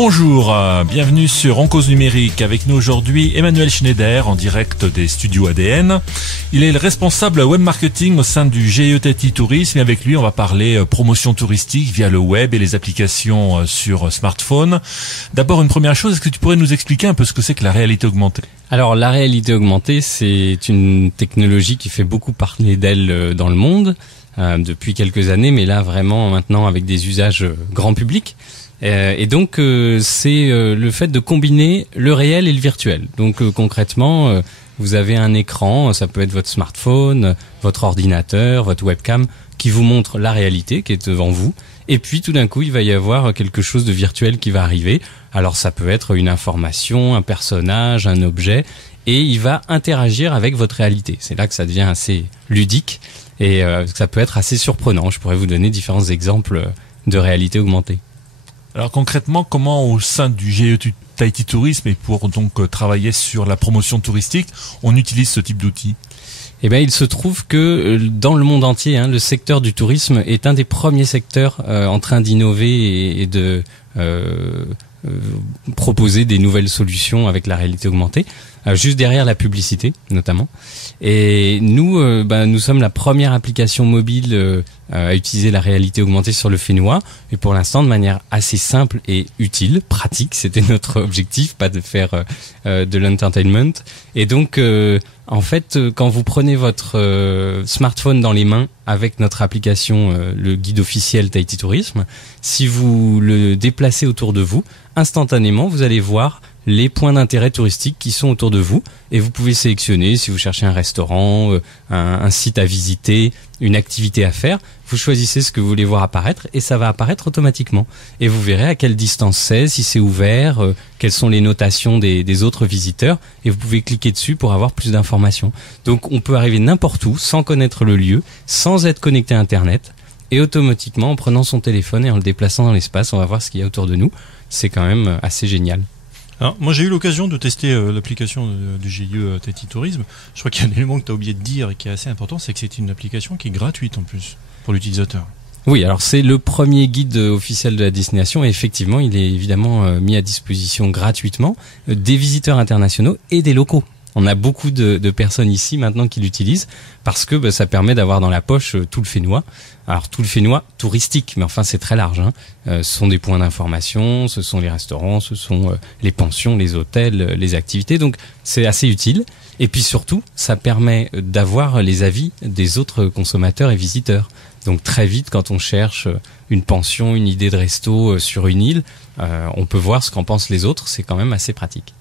Bonjour, bienvenue sur En Cause Numérique. Avec nous aujourd'hui Emmanuel Schneider en direct des studios ADN. Il est le responsable web marketing au sein du GIE Tahiti Tourisme et avec lui on va parler promotion touristique via le web et les applications sur smartphone. D'abord une première chose, est-ce que tu pourrais nous expliquer un peu ce que c'est que la réalité augmentée ? Alors la réalité augmentée, c'est une technologie qui fait beaucoup parler d'elle dans le monde depuis quelques années, mais là vraiment maintenant avec des usages grand public. Et donc c'est le fait de combiner le réel et le virtuel. Donc concrètement, vous avez un écran, ça peut être votre smartphone, votre ordinateur, votre webcam, qui vous montre la réalité qui est devant vous. Et puis tout d'un coup, il va y avoir quelque chose de virtuel qui va arriver. Alors ça peut être une information, un personnage, un objet, et il va interagir avec votre réalité. C'est là que ça devient assez ludique et ça peut être assez surprenant. Je pourrais vous donner différents exemples de réalité augmentée. Alors concrètement, comment au sein du GIE Tahiti Tourisme et pour donc travailler sur la promotion touristique, on utilise ce type d'outils ? Eh bien, il se trouve que dans le monde entier, le secteur du tourisme est un des premiers secteurs en train d'innover et de proposer des nouvelles solutions avec la réalité augmentée, juste derrière la publicité notamment. Et nous, nous sommes la première application mobile à utiliser la réalité augmentée sur le Fénois, et pour l'instant de manière assez simple et utile, pratique. C'était notre objectif, pas de faire de l'entertainment. Et donc, en fait, quand vous prenez votre smartphone dans les mains avec notre application, le guide officiel Tahiti Tourisme, si vous le déplacez autour de vous, instantanément, vous allez voir les points d'intérêt touristiques qui sont autour de vous, et vous pouvez sélectionner si vous cherchez un restaurant, un site à visiter, une activité à faire. Vous choisissez ce que vous voulez voir apparaître et ça va apparaître automatiquement. Et vous verrez à quelle distance c'est, si c'est ouvert, quelles sont les notations des autres visiteurs, et vous pouvez cliquer dessus pour avoir plus d'informations. Donc on peut arriver n'importe où sans connaître le lieu, sans être connecté à Internet, et automatiquement en prenant son téléphone et en le déplaçant dans l'espace, on va voir ce qu'il y a autour de nous. C'est quand même assez génial. Alors, moi j'ai eu l'occasion de tester l'application du GIE Tahiti Tourisme. Je crois qu'il y a un élément que tu as oublié de dire et qui est assez important, c'est que c'est une application qui est gratuite en plus pour l'utilisateur. Oui, alors c'est le premier guide officiel de la destination et effectivement il est évidemment mis à disposition gratuitement des visiteurs internationaux et des locaux. On a beaucoup de personnes ici maintenant qui l'utilisent parce que ça permet d'avoir dans la poche tout le Fénois. Alors tout le Fénois touristique, mais enfin c'est très large. Ce sont des points d'information, ce sont les restaurants, ce sont les pensions, les hôtels, les activités. Donc c'est assez utile. Et puis surtout, ça permet d'avoir les avis des autres consommateurs et visiteurs. Donc très vite, quand on cherche une pension, une idée de resto sur une île, on peut voir ce qu'en pensent les autres. C'est quand même assez pratique.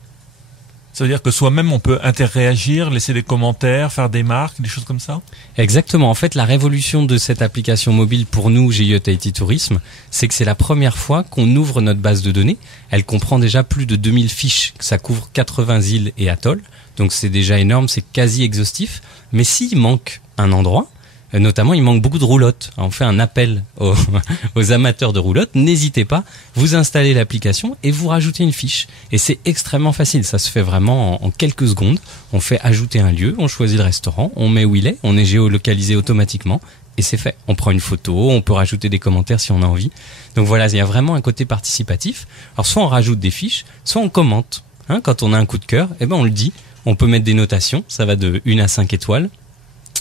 Ça veut dire que soi-même on peut interréagir, laisser des commentaires, faire des marques, des choses comme ça ? Exactement. En fait, la révolution de cette application mobile pour nous, GIE Tahiti Tourisme, c'est que c'est la première fois qu'on ouvre notre base de données. Elle comprend déjà plus de 2000 fiches, ça couvre 80 îles et atolls. Donc c'est déjà énorme, c'est quasi exhaustif. Mais s'il manque un endroit, notamment, il manque beaucoup de roulottes. On fait un appel aux amateurs de roulottes. N'hésitez pas, vous installez l'application et vous rajoutez une fiche. Et c'est extrêmement facile, ça se fait vraiment en quelques secondes. On fait ajouter un lieu, on choisit le restaurant, on met où il est, on est géolocalisé automatiquement et c'est fait. On prend une photo, on peut rajouter des commentaires si on a envie. Donc voilà, il y a vraiment un côté participatif. Alors soit on rajoute des fiches, soit on commente. Quand on a un coup de cœur, on le dit. On peut mettre des notations, ça va de 1 à 5 étoiles.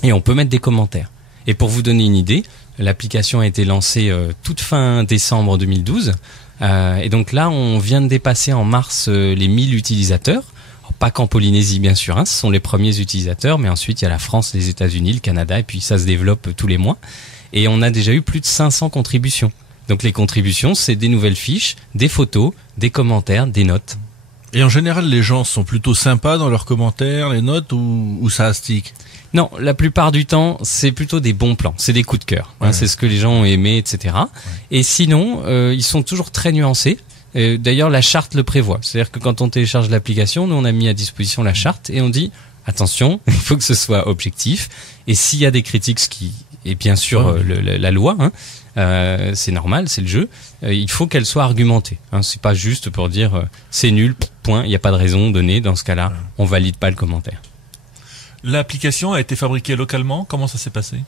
Et on peut mettre des commentaires. Et pour vous donner une idée, l'application a été lancée toute fin décembre 2012. Et donc là, on vient de dépasser en mars les 1000 utilisateurs. Alors, pas qu'en Polynésie, bien sûr. Ce sont les premiers utilisateurs. Mais ensuite, il y a la France, les États-Unis, le Canada. Et puis, ça se développe tous les mois. Et on a déjà eu plus de 500 contributions. Donc les contributions, c'est des nouvelles fiches, des photos, des commentaires, des notes. Et en général, les gens sont plutôt sympas dans leurs commentaires, les notes, ou ça astique ? Non, la plupart du temps, c'est plutôt des bons plans, c'est des coups de cœur. C'est ce que les gens ont aimé, etc. Ouais. Et sinon, ils sont toujours très nuancés. D'ailleurs, la charte le prévoit. C'est-à-dire que quand on télécharge l'application, nous, on a mis à disposition la charte et on dit, attention, il faut que ce soit objectif. Et s'il y a des critiques, ce qui est bien sûr la loi, c'est normal, c'est le jeu, il faut qu'elle soit argumentée. C'est pas juste pour dire c'est nul, point, il n'y a pas de raison donnée. Dans ce cas-là, on valide pas le commentaire. L'application a été fabriquée localement. Comment ça s'est passé ?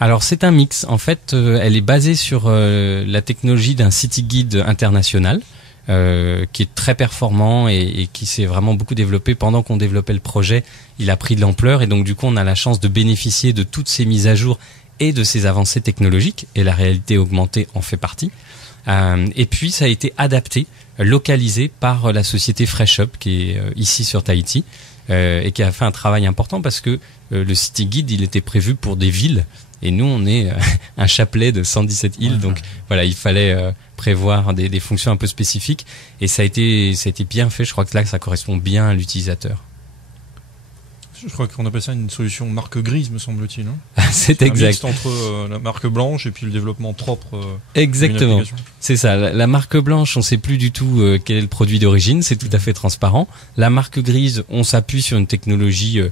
Alors c'est un mix. En fait, elle est basée sur la technologie d'un city guide international qui est très performant et qui s'est vraiment beaucoup développé pendant qu'on développait le projet. Il a pris de l'ampleur et donc du coup on a la chance de bénéficier de toutes ces mises à jour et de ces avancées technologiques, et la réalité augmentée en fait partie. Et puis ça a été adapté, localisé par la société FreshUp qui est ici sur Tahiti, et qui a fait un travail important parce que le City Guide il était prévu pour des villes et nous on est un chapelet de 117 îles, donc voilà, il fallait prévoir des fonctions un peu spécifiques, et ça a été bien fait. Je crois que là ça correspond bien à l'utilisateur. Je crois qu'on appelle ça une solution marque grise, me semble-t-il. C'est exact. Un mix entre la marque blanche et puis le développement propre. Exactement. C'est ça. La marque blanche, on sait plus du tout quel est le produit d'origine. C'est tout à fait transparent. La marque grise, on s'appuie sur une technologie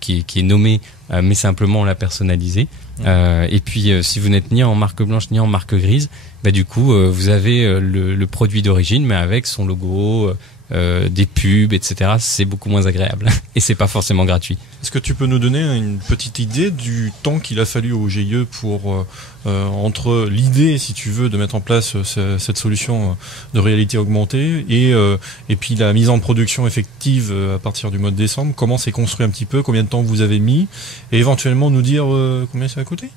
qui est nommée, mais simplement on l'a personnalisée. Et puis, si vous n'êtes ni en marque blanche ni en marque grise, du coup, vous avez le produit d'origine, mais avec son logo. Des pubs, etc. C'est beaucoup moins agréable et c'est pas forcément gratuit. Est-ce que tu peux nous donner une petite idée du temps qu'il a fallu au GIE pour entre l'idée, si tu veux, de mettre en place cette solution de réalité augmentée et puis la mise en production effective à partir du mois de décembre? Comment c'est construit un petit peu? Combien de temps vous avez mis? Et éventuellement nous dire combien ça a coûté?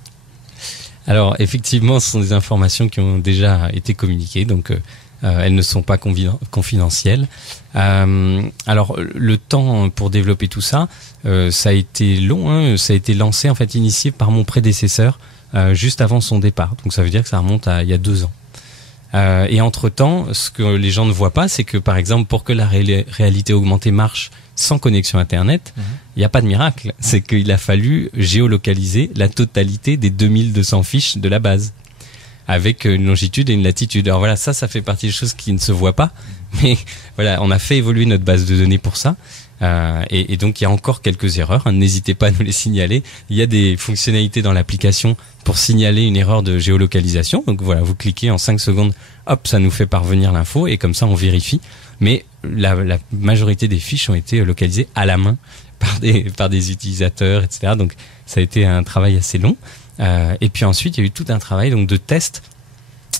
Alors effectivement, ce sont des informations qui ont déjà été communiquées, donc elles ne sont pas confidentielles. Alors le temps pour développer tout ça, ça a été long. Ça a été lancé, en fait, initié par mon prédécesseur juste avant son départ. Donc ça veut dire que ça remonte à il y a 2 ans. Et entre-temps, ce que les gens ne voient pas, c'est que par exemple, pour que la réalité augmentée marche sans connexion Internet, il n'y a pas de miracle. C'est qu'il a fallu géolocaliser la totalité des 2200 fiches de la base, avec une longitude et une latitude. Alors voilà, ça fait partie des choses qui ne se voient pas, mais voilà, on a fait évoluer notre base de données pour ça, et donc il y a encore quelques erreurs, n'hésitez pas à nous les signaler. Il y a des fonctionnalités dans l'application pour signaler une erreur de géolocalisation, donc voilà, vous cliquez en 5 secondes, hop, ça nous fait parvenir l'info, et comme ça on vérifie, mais la majorité des fiches ont été localisées à la main par des utilisateurs, etc. Donc ça a été un travail assez long. Et puis ensuite, il y a eu tout un travail donc de test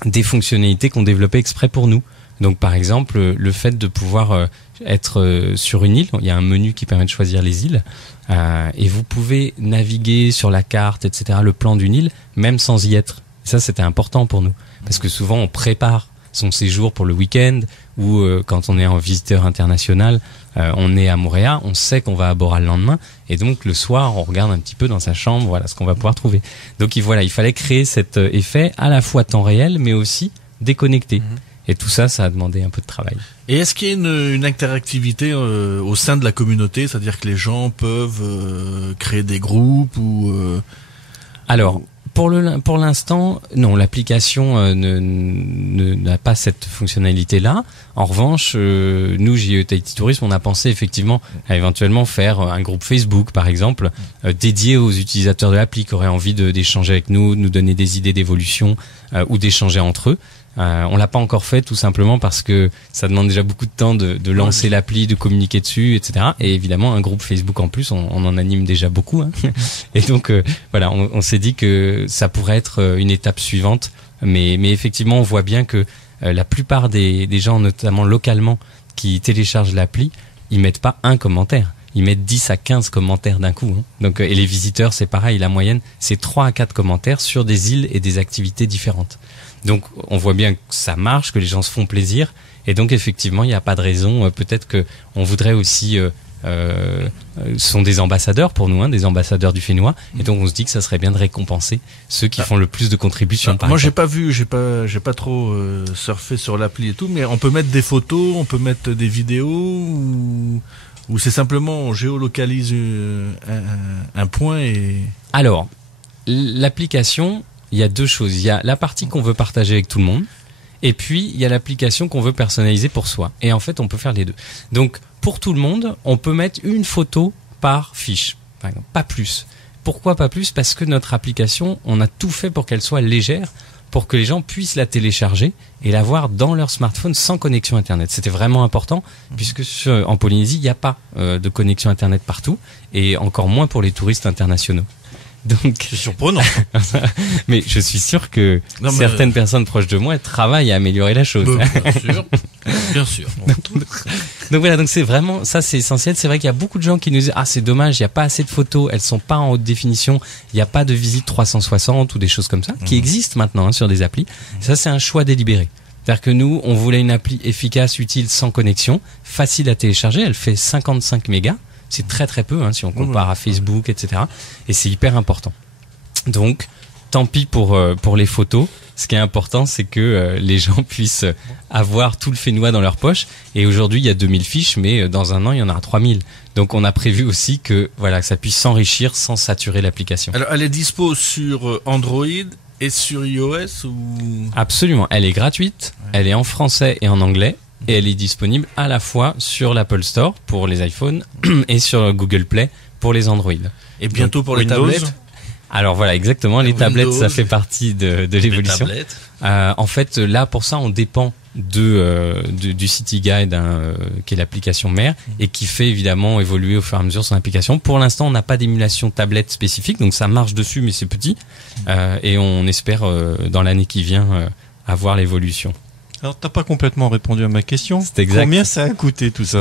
des fonctionnalités qu'on développait exprès pour nous. Donc par exemple, le fait de pouvoir être sur une île, il y a un menu qui permet de choisir les îles, et vous pouvez naviguer sur la carte, etc., le plan d'une île, même sans y être. Et ça, c'était important pour nous, parce que souvent on prépare son séjour pour le week-end, ou quand on est en visiteur international, on est à Moorea, on sait qu'on va à Bora le lendemain, et donc le soir on regarde un petit peu dans sa chambre, voilà ce qu'on va pouvoir trouver. Donc il fallait créer cet effet à la fois temps réel mais aussi déconnecté. Et tout ça, ça a demandé un peu de travail. Et est-ce qu'il y a une interactivité au sein de la communauté, c'est-à-dire que les gens peuvent créer des groupes ou Alors, pour l'instant, non, l'application n'a pas cette fonctionnalité-là. En revanche, nous, GIE Tahiti Tourisme, on a pensé effectivement à éventuellement faire un groupe Facebook, par exemple, dédié aux utilisateurs de l'appli qui auraient envie d'échanger avec nous donner des idées d'évolution ou d'échanger entre eux. On l'a pas encore fait tout simplement parce que ça demande déjà beaucoup de temps de lancer l'appli, de communiquer dessus, etc. Et évidemment un groupe Facebook en plus, on en anime déjà beaucoup, hein. Et donc voilà, on s'est dit que ça pourrait être une étape suivante, mais effectivement on voit bien que la plupart des gens, notamment localement, qui téléchargent l'appli, ils mettent pas un commentaire. Ils mettent 10 à 15 commentaires d'un coup, hein. Donc, et les visiteurs, c'est pareil, la moyenne, c'est 3 à 4 commentaires sur des îles et des activités différentes. Donc, on voit bien que ça marche, que les gens se font plaisir. Et donc, effectivement, il n'y a pas de raison. Peut-être que on voudrait aussi, sont des ambassadeurs pour nous, hein, des ambassadeurs du Fénois. Et donc, on se dit que ça serait bien de récompenser ceux qui font le plus de contributions. Moi, j'ai pas trop surfé sur l'appli et tout, mais on peut mettre des photos, on peut mettre des vidéos ou c'est simplement on géolocalise un point et... Alors, l'application, il y a 2 choses. Il y a la partie qu'on veut partager avec tout le monde, et puis il y a l'application qu'on veut personnaliser pour soi. Et en fait, on peut faire les deux. Donc, pour tout le monde, on peut mettre une photo par fiche, par exemple, pas plus. Pourquoi pas plus? Parce que notre application, on a tout fait pour qu'elle soit légère, pour que les gens puissent la télécharger et la voir dans leur smartphone sans connexion Internet. C'était vraiment important, puisque en Polynésie, il n'y a pas de connexion Internet partout, et encore moins pour les touristes internationaux. Donc, C'est surprenant. mais je suis sûr que Non, mais- certaines personnes proches de moi travaillent à améliorer la chose. Bien sûr. Bien sûr. Donc voilà, donc c'est vraiment, ça c'est essentiel. C'est vrai qu'il y a beaucoup de gens qui nous disent, ah c'est dommage, il n'y a pas assez de photos, elles sont pas en haute définition, il n'y a pas de visite 360 ou des choses comme ça, qui existent maintenant sur des applis. Ça c'est un choix délibéré. C'est-à-dire que nous, on voulait une appli efficace, utile, sans connexion, facile à télécharger, elle fait 55 mégas. C'est très très peu si on compare à Facebook, etc. Et c'est hyper important. Donc, tant pis pour les photos. Ce qui est important, c'est que les gens puissent avoir tout le Fénois dans leur poche. Et aujourd'hui, il y a 2000 fiches, mais dans un an, il y en aura 3000. Donc, on a prévu aussi que ça puisse s'enrichir sans saturer l'application. Alors, elle est dispo sur Android et sur iOS ou... Absolument. Elle est gratuite, elle est en français et en anglais. Et elle est disponible à la fois sur l'Apple Store pour les iPhones et sur Google Play pour les Android. Et bientôt pour les Windows. tablettes. Alors voilà, exactement. Les tablettes, ça Windows. fait partie de l'évolution. Les tablettes. En fait, là, pour ça, on dépend du City Guide, qui est l'application mère, et qui fait évidemment évoluer au fur et à mesure son application. Pour l'instant, on n'a pas d'émulation tablette spécifique, donc ça marche dessus, mais c'est petit. Et on espère, dans l'année qui vient, avoir l'évolution. Alors, t'as pas complètement répondu à ma question. C'est exact. Combien ça a coûté tout ça?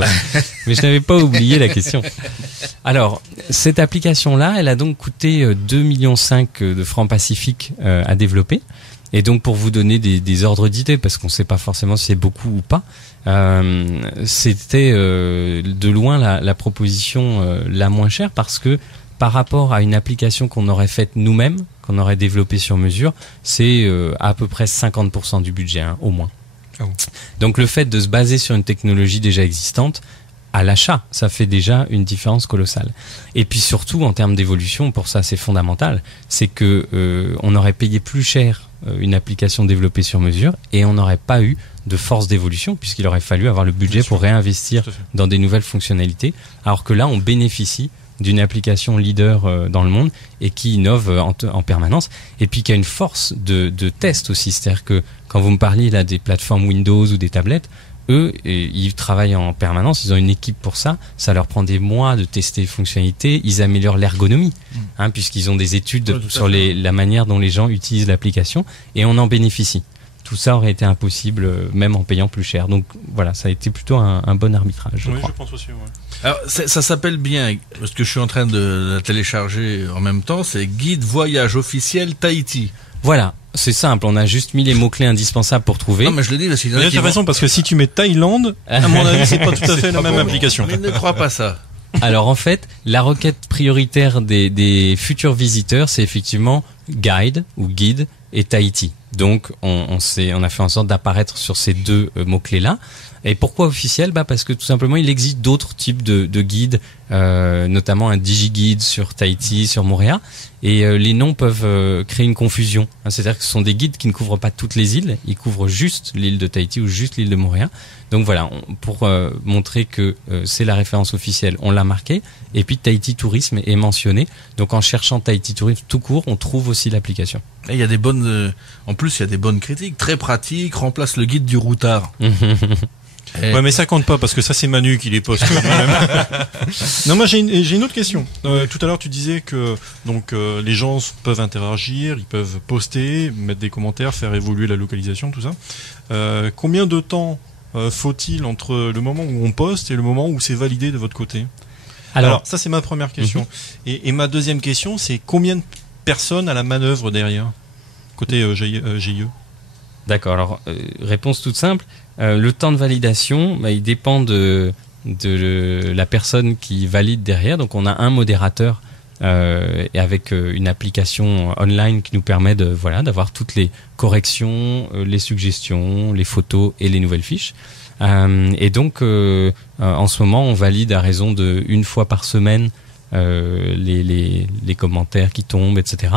Mais je n'avais pas oublié la question. Alors, cette application-là, elle a donc coûté 2,5 millions de francs pacifiques à développer. Et donc, pour vous donner des ordres d'idées, parce qu'on ne sait pas forcément si c'est beaucoup ou pas, c'était de loin la proposition la moins chère, parce que par rapport à une application qu'on aurait faite nous-mêmes, qu'on aurait développée sur mesure, c'est à peu près 50% du budget, au moins. Oh. Donc le fait de se baser sur une technologie déjà existante, à l'achat, ça fait déjà une différence colossale. Et puis surtout, en termes d'évolution, pour ça c'est fondamental, c'est que on aurait payé plus cher une application développée sur mesure et on n'aurait pas eu de force d'évolution, puisqu'il aurait fallu avoir le budget pour réinvestir Tout à fait. dans des nouvelles fonctionnalités, alors que là on bénéficie d'une application leader dans le monde et qui innove en permanence, et puis qui a une force de test aussi. C'est-à-dire que quand vous me parliez là des plateformes Windows ou des tablettes, eux, ils travaillent en permanence, ils ont une équipe pour ça, ça leur prend des mois de tester les fonctionnalités, ils améliorent l'ergonomie, puisqu'ils ont des études Ouais, tout à sur fait. la manière dont les gens utilisent l'application, et on en bénéficie. Tout ça aurait été impossible, même en payant plus cher. Donc voilà, ça a été plutôt un bon arbitrage, je Oui, crois. je pense aussi, ouais. Alors, ça s'appelle bien, parce que je suis en train de la télécharger en même temps, c'est Guide Voyage officiel Tahiti. Voilà, c'est simple, on a juste mis les mots-clés indispensables pour trouver. Non, mais je le dis, parce qu'il y en a Mais qui t'as vont- raison, parce que si tu mets Thaïlande, à mon avis, c'est pas tout à fait la même application. Mais ne crois pas ça. Alors en fait, la requête prioritaire des futurs visiteurs, c'est effectivement guide ou guide et Tahiti. Donc on a fait en sorte d'apparaître sur ces deux mots-clés-là. Et pourquoi officiel ? Parce que tout simplement, il existe d'autres types de guides, notamment un DigiGuide sur Tahiti, sur Moorea. Et les noms peuvent créer une confusion. C'est-à-dire que ce sont des guides qui ne couvrent pas toutes les îles. Ils couvrent juste l'île de Tahiti ou juste l'île de Moorea. Donc voilà, pour montrer que c'est la référence officielle, on l'a marqué. Et puis Tahiti Tourisme est mentionné. Donc en cherchant Tahiti Tourisme tout court, on trouve aussi l'application. Et il y a des bonnes, en plus, il y a des bonnes critiques, très pratiques, remplace le guide du routard. Ouais, mais ça compte pas, parce que ça, c'est Manu qui les poste. Non, moi, j'ai une autre question. Tout à l'heure, tu disais que donc les gens peuvent interagir, ils peuvent poster, mettre des commentaires, faire évoluer la localisation, tout ça. Combien de temps faut-il entre le moment où on poste et le moment où c'est validé de votre côté ? Alors, ça, c'est ma première question. Et ma deuxième question, c'est combien de personnes à la manœuvre derrière, côté GIE ? D'accord, alors réponse toute simple. Le temps de validation, il dépend de la personne qui valide derrière. Donc on a un modérateur et avec une application online qui nous permet d'avoir toutes les corrections, les suggestions, les photos et les nouvelles fiches. Et donc en ce moment on valide à raison de une fois par semaine les commentaires qui tombent, etc.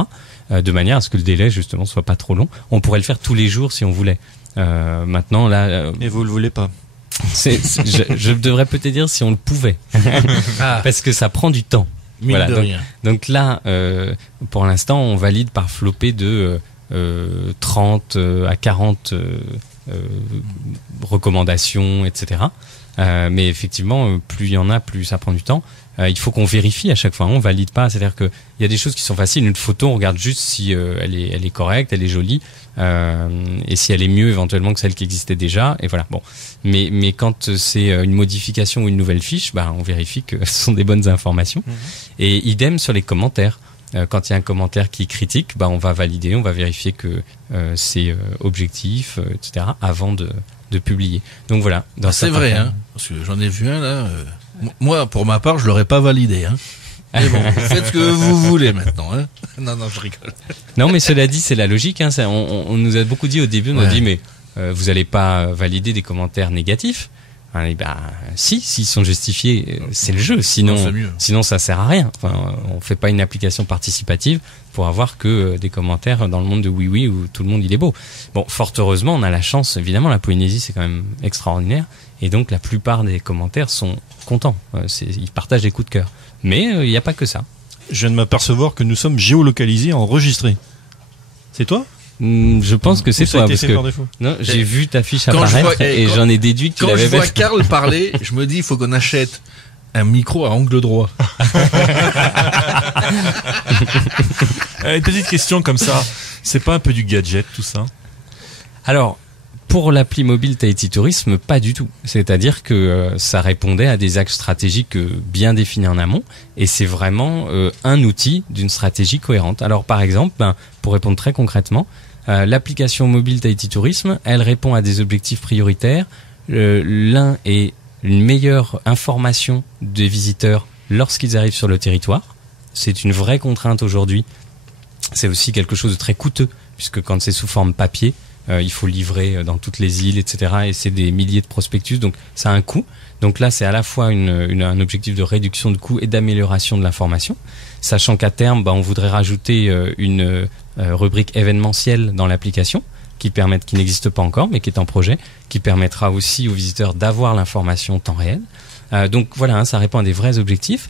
De manière à ce que le délai justement soit pas trop long. On pourrait le faire tous les jours si on voulait. Maintenant là, Et vous le voulez pas ? je devrais peut-être dire si on le pouvait, parce que ça prend du temps. Mine Voilà, de donc, rien. donc là, pour l'instant, on valide par flopée de 30 à 40 recommandations, etc. Mais effectivement, plus il y en a, plus ça prend du temps. Il faut qu'on vérifie à chaque fois, on valide pas. C'est-à-dire que il y a des choses qui sont faciles. Une photo, on regarde juste si elle est correcte, elle est jolie, et si elle est mieux éventuellement que celle qui existait déjà. Et voilà. Bon, mais quand c'est une modification ou une nouvelle fiche, on vérifie que ce sont des bonnes informations. Et idem sur les commentaires. Quand il y a un commentaire qui critique, on va valider, on va vérifier que c'est objectif, etc. avant de publier. Donc voilà. C'est vrai, hein, parce que j'en ai vu un là. Moi, pour ma part, je l'aurais pas validé. Hein. Mais bon, faites ce que vous voulez maintenant. Hein. Non, je rigole. Non, mais cela dit, c'est la logique. Hein. On nous a beaucoup dit au début, on a dit, mais vous allez pas valider des commentaires négatifs. S'ils sont justifiés, c'est le jeu. Sinon, ça sert à rien. Enfin, on fait pas une application participative pour avoir que des commentaires dans le monde de oui où tout le monde il est beau. Bon, fort heureusement, on a la chance. Évidemment, la Polynésie c'est quand même extraordinaire, et donc la plupart des commentaires sont contents. Ils partagent des coups de cœur. Mais il n'y a pas que ça. Je viens de m'apercevoir que nous sommes géolocalisés, enregistrés. C'est toi ? Je pense que c'est toi, parce que non, j'ai vu ta fiche apparaître et j'en ai déduit que tu l'avais. Quand je vois Karl parler, je me dis il faut qu'on achète un micro à angle droit. Une petite question comme ça, c'est pas un peu du gadget tout ça? Alors, pour l'appli mobile Tahiti Tourisme, pas du tout. C'est-à-dire que ça répondait à des axes stratégiques bien définis en amont, et c'est vraiment un outil d'une stratégie cohérente. Alors par exemple, pour répondre très concrètement, l'application mobile Tahiti Tourisme, elle répond à des objectifs prioritaires. L'un est une meilleure information des visiteurs lorsqu'ils arrivent sur le territoire. C'est une vraie contrainte aujourd'hui. C'est aussi quelque chose de très coûteux, puisque quand c'est sous forme papier, il faut livrer dans toutes les îles, etc. Et c'est des milliers de prospectus, donc ça a un coût. Donc là, c'est à la fois un objectif de réduction de coûts et d'amélioration de l'information. Sachant qu'à terme, on voudrait rajouter une rubrique événementielle dans l'application, qui n'existe pas encore, mais qui est en projet, qui permettra aussi aux visiteurs d'avoir l'information en temps réel. Donc voilà, ça répond à des vrais objectifs.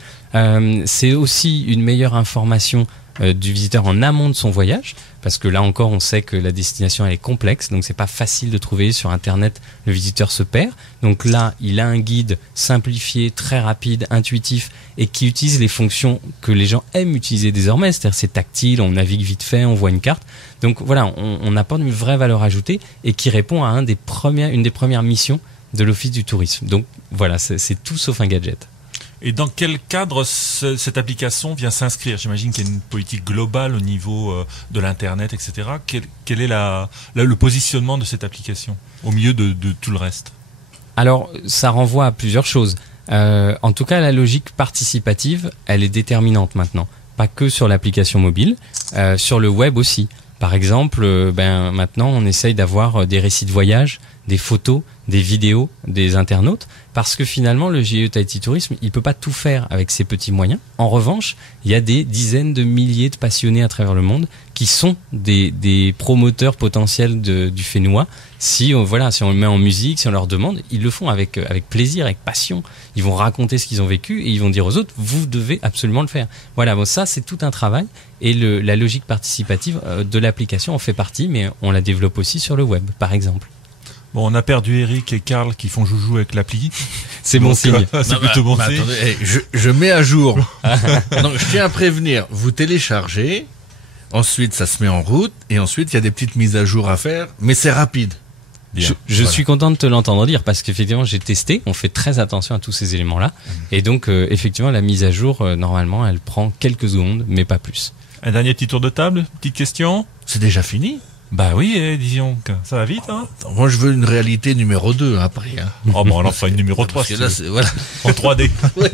C'est aussi une meilleure information du visiteur en amont de son voyage, parce que là encore on sait que la destination elle est complexe, donc c'est pas facile de trouver sur internet, le visiteur se perd. Donc là il a un guide simplifié, très rapide, intuitif, et qui utilise les fonctions que les gens aiment utiliser désormais, c'est-à-dire c'est tactile, on navigue vite fait, on voit une carte. Donc voilà, on apporte une vraie valeur ajoutée et qui répond à une des premières missions de l'Office du tourisme. Donc voilà, c'est tout sauf un gadget. Et dans quel cadre cette application vient s'inscrire? J'imagine qu'il y a une politique globale au niveau de l'Internet, etc. Quel est le positionnement de cette application au milieu de tout le reste? Alors, ça renvoie à plusieurs choses. En tout cas, la logique participative, elle est déterminante maintenant. Pas que sur l'application mobile, sur le web aussi. Par exemple, maintenant, on essaye d'avoir des récits de voyage, des photos, des vidéos des internautes, parce que finalement, le GIE Tahiti Tourisme, il peut pas tout faire avec ses petits moyens. En revanche, il y a des dizaines de milliers de passionnés à travers le monde qui sont des promoteurs potentiels du Fénois. Si on le met en musique, si on leur demande, ils le font avec plaisir, avec passion. Ils vont raconter ce qu'ils ont vécu et ils vont dire aux autres, vous devez absolument le faire. Voilà, ça c'est tout un travail, et la logique participative de l'application en fait partie, mais on la développe aussi sur le web, par exemple. Bon, on a perdu Eric et Karl qui font joujou avec l'appli. C'est bon signe. C'est plutôt bon signe. Attendez, je mets à jour. Donc, je tiens à prévenir, vous téléchargez, ensuite ça se met en route, et ensuite il y a des petites mises à jour à faire, mais c'est rapide. Je suis content de te l'entendre dire, parce qu'effectivement j'ai testé, on fait très attention à tous ces éléments-là, et donc effectivement la mise à jour, normalement elle prend quelques secondes, mais pas plus. Un dernier petit tour de table, petite question. C'est déjà fini? Bah oui, disons que ça va vite, hein. Moi, je veux une réalité numéro 2 après. Hein. Oh, bon, on en fera une numéro 3. Parce que là, voilà. En 3D. Oui.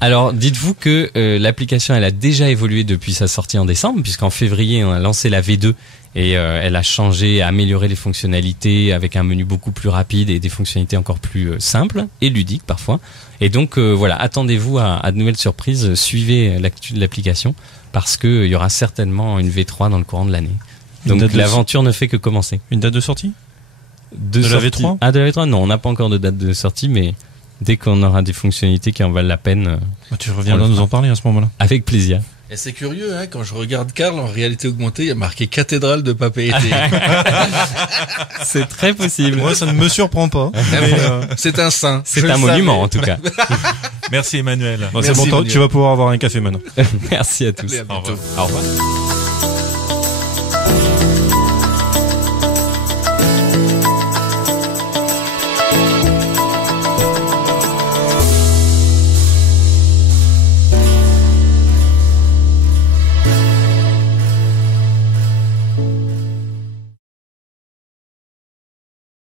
Alors, dites-vous que l'application, elle a déjà évolué depuis sa sortie en décembre, puisqu'en février, on a lancé la V2 et elle a changé, amélioré les fonctionnalités avec un menu beaucoup plus rapide et des fonctionnalités encore plus simples et ludiques parfois. Et donc, voilà, attendez-vous à de nouvelles surprises. Suivez l'actu de l'application, parce qu'il y aura certainement une V3 dans le courant de l'année. Donc l'aventure ne fait que commencer. Une date de sortie de la V3 ? Ah, de la V3 ? Non, on n'a pas encore de date de sortie, mais dès qu'on aura des fonctionnalités qui en valent la peine... tu reviendras nous en parler à ce moment-là. Avec plaisir. Et c'est curieux, hein, quand je regarde Karl en réalité augmentée, il y a marqué cathédrale de Papeete. C'est très possible. Moi, ça ne me surprend pas. C'est un saint. C'est Je un le monument, savais. en tout cas. Merci Emmanuel. Bon, c'est Merci, bon, Emmanuel. tu vas pouvoir avoir un café maintenant. Merci à tous. Allez, à bientôt. Au revoir.